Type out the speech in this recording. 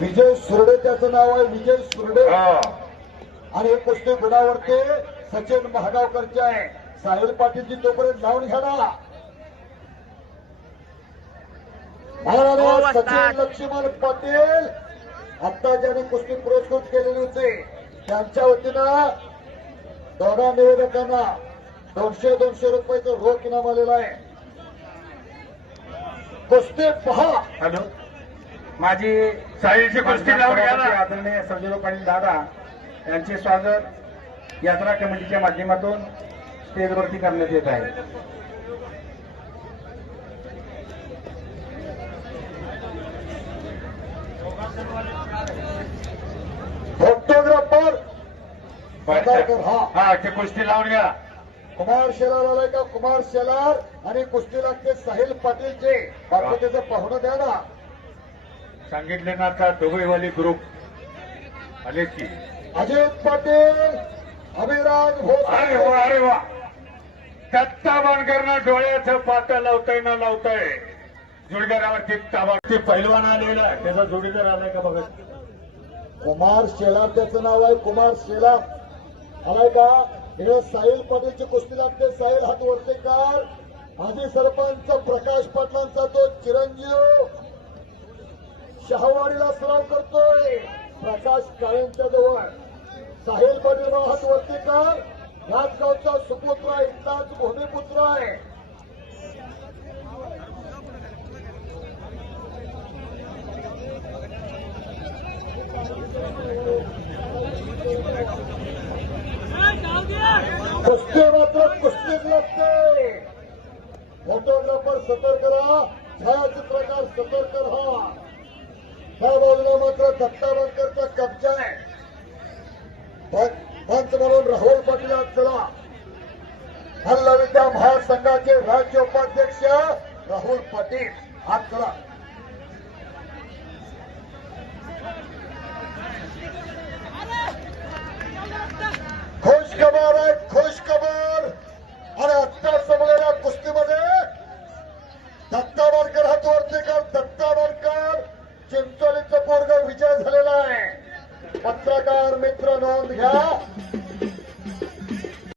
विजय सुरडे त्याचं नाव आहे विजय सुरडे. हा. आणि हे कुस्ती गुणावरती सचिन महागावकरचे आहे. साहिल पाटीलची तोपर्यंत लावून घ्या ना. महाराज सचिन लक्ष्मण पाटील. आता ज्याने कुस्ती पुरस्कृत केलेली होती त्यांच्या वतीनं दोघा निवेदकांना दोनशे दोनशे रुपयाचं रोख इनाम आलेलं आहे. कुस्ती पहा. हॅलो. माझी साईची कुस्ती लावून घ्या ना. आदरणीय संजय पाटील दादा यांचे स्वागत. यात्रा कमिटीच्या माध्यमातून स्टेजवरती करण्यात येत आहे. फोटोग्राफर हा. हा ते कुस्ती लावून घ्या. कुमार शेलार आलाय का? कुमार शेलार आणि कुस्ती लागते साहिल पाटीलचे. बापू त्याचं पाहुणं द्या ना. सांगितले ना आता दुबईवाली ग्रुप आले की. अजित पाटील अभिराज अरे वा अरे वा. दत्ता बाणकरनं डोळ्याचं पाता लावताय ना लावताय. जोडीदारावरती ताबा ते पैलवान आलेला आहे. त्याचा जोडीदार आलाय का बघा. कुमार शेलार त्याचं नाव आहे कुमार शेलार आलाय का? हे साहिल पाटीलची कुस्ती लागते. साहिल हात वर्तेकर माजी सरपंच प्रकाश पाटलांचा तो चिरंजीव. शहावाडीला सराव करतोय. प्रकाश काळेंच्या जवळ. साहिल पाटील हात वर्तेकर. याच गावचा सुपुत्र आहे इथलाच भूमिपुत्र आहे. कुस्ती मात्र कुस्तीच लागते फोटोग्राफर सतर्क राहा. छायाचित्रकार त्या बाजूला मात्र दत्ता बनकरचा कब्जा आहे. पं- पंच म्हणून राहुल पाटील आज चला. हल्लविद्या महासंघाचे राज्य उपाध्यक्ष राहुल पाटील आज चला. खुश खबर आहे खुश खबर. पत्रकार मित्र नोंद घ्या.